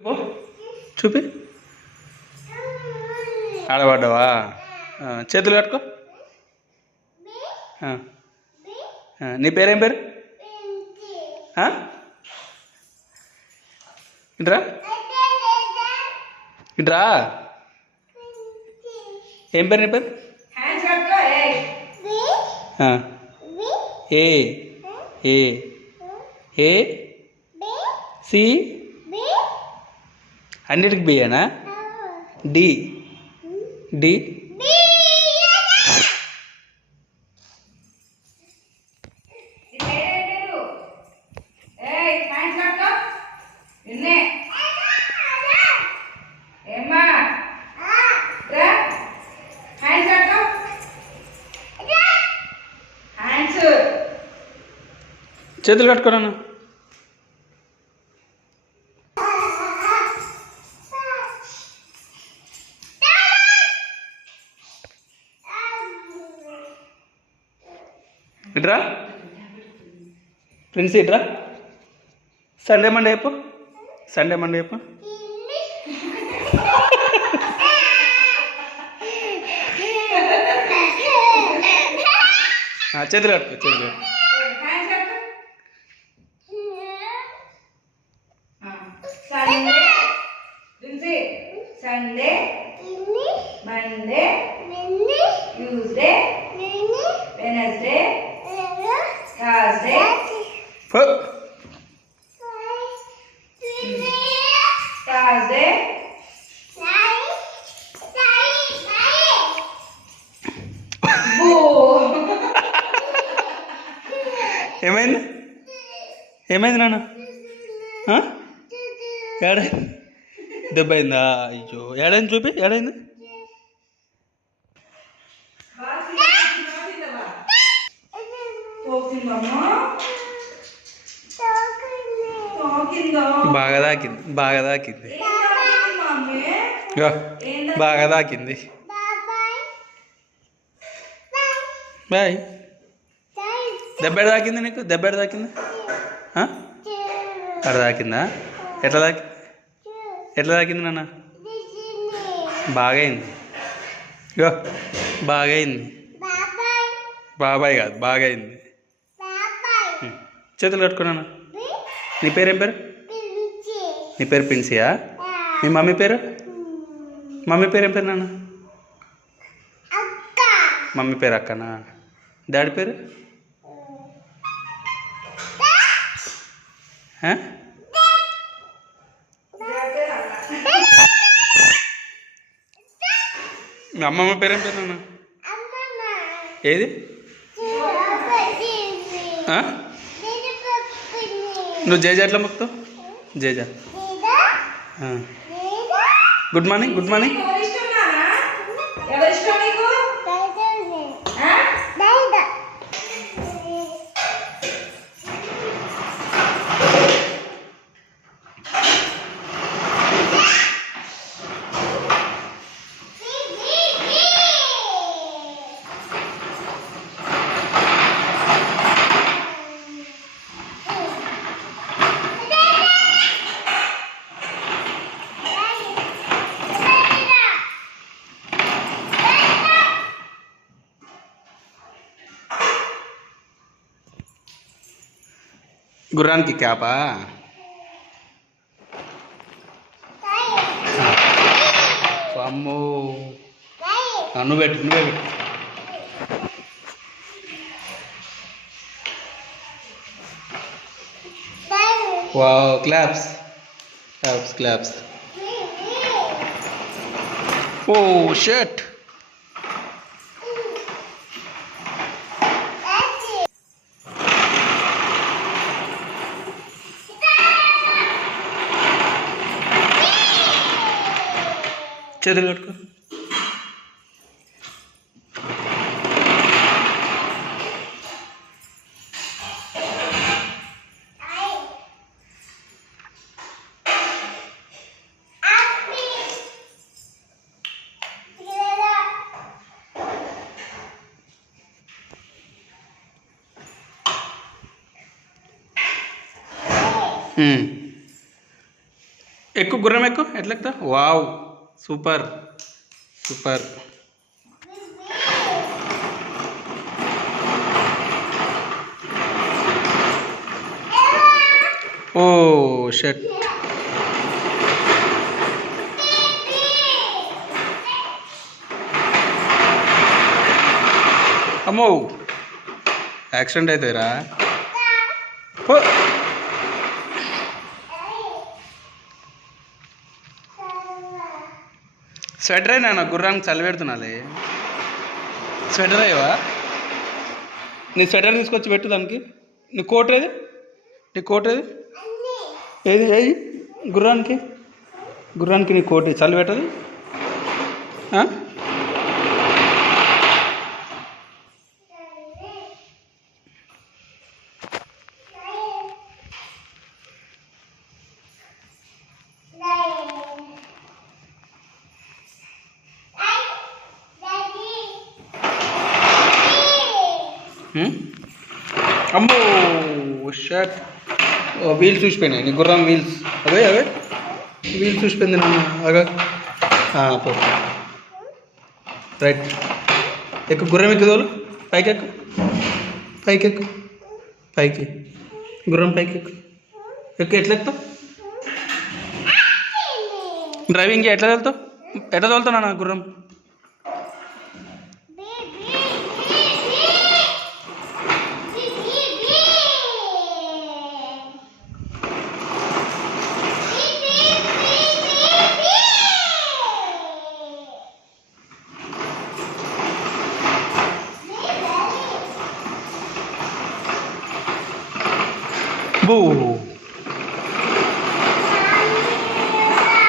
పో చూపి ఆడబడ్డావా చేతులు కట్టుకో నీ పేరేం పేరు ఇంట్రా ఇంట్రా ఏం పేరు నీ పేరు ఏ ఏ ఏ సి అన్నిటికి బియ్యనా డి డి చేతులు కట్టుకోరాను ఇట్రా ఫ్రెండ్స్ ఇట్రా సండే మండే చెప్పు సండే మండే చెప్పు చేతులు కట్టుకో చేతులు కట్టుకో Sunday Monday Tuesday Wednesday Thursday Thursday ఏమైంది ఏమైంది నాన్న ఏడై దెబ్బ అయిందా అయ్యో ఏడైంది చూపి ఏడైంది బాగా తాకింది బాగా తాకింది బాగా తాకింది బాయ్ దెబ్బ తాకింది నీకు దెబ్బ తాకింది అక్కడ తాకిందా ఎట్లా తాకింది నాన్న బాగా అయింది బాగా అయింది బాబాయ్ కాదు బాగా అయింది చేతులు కట్టుకున్నాను నీ పేరేం పేరు నీ పేరు పిన్సియా మీ మమ్మీ పేరు ఏం పేరు నాన్న మమ్మీ పేరు అక్కనా డాడీ పేరు మీ అమ్మమ్మ పేరేం పేరు నాన్న ఏది నువ్వు జేజా ఎట్లా మొక్కుతావు Jeja good morning good morning గుర్రానికి క్యాపా అమ్మో నువ్వే పెట్టు వావ్ క్లాప్స్ ఓ షర్ట్ చేతులు కట్టుకో ఎక్కు గుర్రం ఎక్కు ఎట్లా ఎక్కుతా వావ్ సూపర్ సూపర్ ఓ షట్ అమ్మో యాక్సిడెంట్ అవుతాయిరా పో స్వెటర్ అయినా నా గుర్రానికి చలి పెడుతున్నాలే స్వెటర్ అయ్యవా నీ స్వెటర్ తీసుకొచ్చి పెట్టు దానికి నీ కోట్ ఏది నీ కోట్ ఏది ఏది ఏది గుర్రానికి గుర్రానికి నీ కోట్ చలి పెట్టదు అమ్మో షర్ట్ వీల్స్ చూసిపోయినాయి నీ గుర్రం వీల్స్ అవే అవే వీల్స్ చూసిపోయింది నాన్న అగా రైట్ ఎక్కువ గుర్రం ఎక్కువ తోలు పైకి ఎక్కు పైకి ఎక్కు పైకి గుర్రం పైకి ఎక్కు ఎక్కువ ఎట్లా ఎక్కుతావు డ్రైవింగ్ ఎట్లా తోలుతావు ఎట్లా తోలుతావు నాన్న గుర్రం బూ